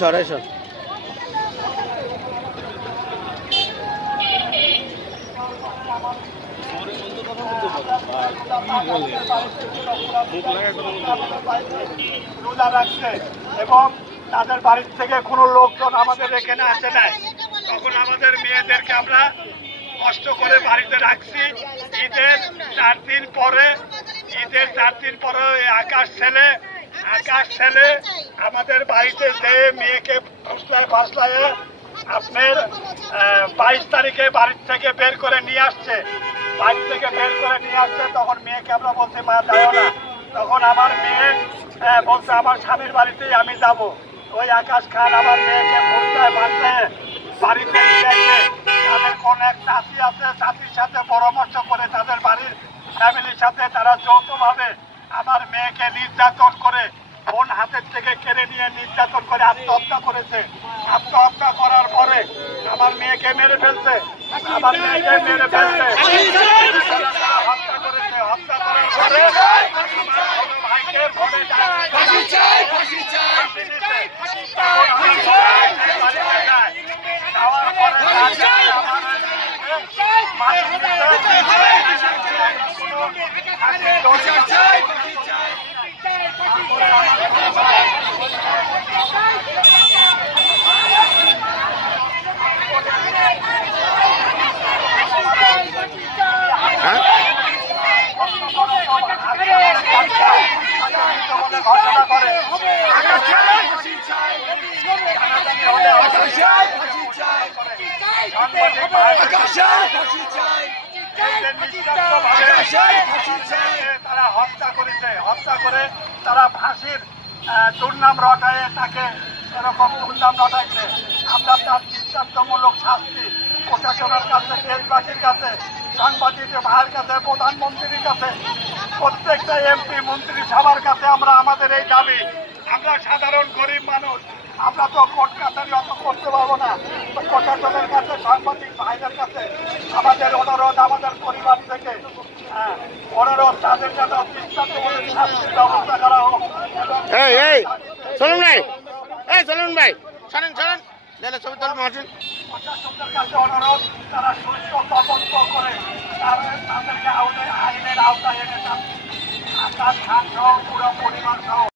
সর সর রোজা রাখছে এবং তাদের বাড়ির থেকে কোনো লোকজন আমাদের এখানে আসে নাই, তখন আমাদের মেয়েদেরকে আমরা কষ্ট করে বাড়িতে রাখছি। ঈদের 4 দিন পরে আকাশ ছেলে আমাদের বাড়িতে যে মেয়েকে ফাঁসলায় আপনার 22 তারিখে বাড়ির থেকে বের করে নিয়ে আসছে, তখন মেয়েকে আমরা বলছি মা যাও না। তখন আমার মেয়ে বলছে আমার স্বামীর বাড়িতেই আমি যাব। ওই আকাশ খান আমার মেয়েকে বাড়িতে নিয়ে আসে। তাদের কোন এক চাষি আছে, চাষির সাথে পরামর্শ করে তাদের বাড়ির ফ্যামিলির সাথে তারা যৌথভাবে আমার মেয়েকে নির্যাতন করে ফোন হাতের থেকে কেড়ে নিয়ে নির্যাতন করে আত্মহত্যা করেছে। আত্মহত্যা করার পরে আমার মেয়েকে মেরে ফেলছে, হত্যা করার পরে ভাইকে ফোনে ঘোষণা করে তারা হত্যা করে তারা ফাঁসির দুর্নাম রটায়, তাকে এরকম দুর্নাম রটাইছে। আমরা তার দৃষ্টান্তমূলক শাস্তি প্রশাসনের কাছে, দেশবাসীর কাছে, সাংবাদিক ভাইয়ের কাছে, প্রধানমন্ত্রীর কাছে, প্রত্যেকটা এমপি মন্ত্রী সবার কাছে আমরা আমাদের এই দাবি। আমরা সাধারণ গরিব মানুষ, আমরা তো কোর্ট কাছারি অত করতে পারবো না। প্রশাসনের কাছে, সাংবাদিক ভাইদের কাছে আমাদের অনুরোধ, আমাদের পরিবার থেকে অনুরোধ, তাদের যেন দৃষ্টান্তমূলক শাস্তির ব্যবস্থা করা হোক। প্রশাসনের কাছে অনুরোধ, তারা সুস্থ তদন্ত করে তাদেরকে আইনের আওতায় এনে আকাশ খান সহ পুরো পরিবার সহ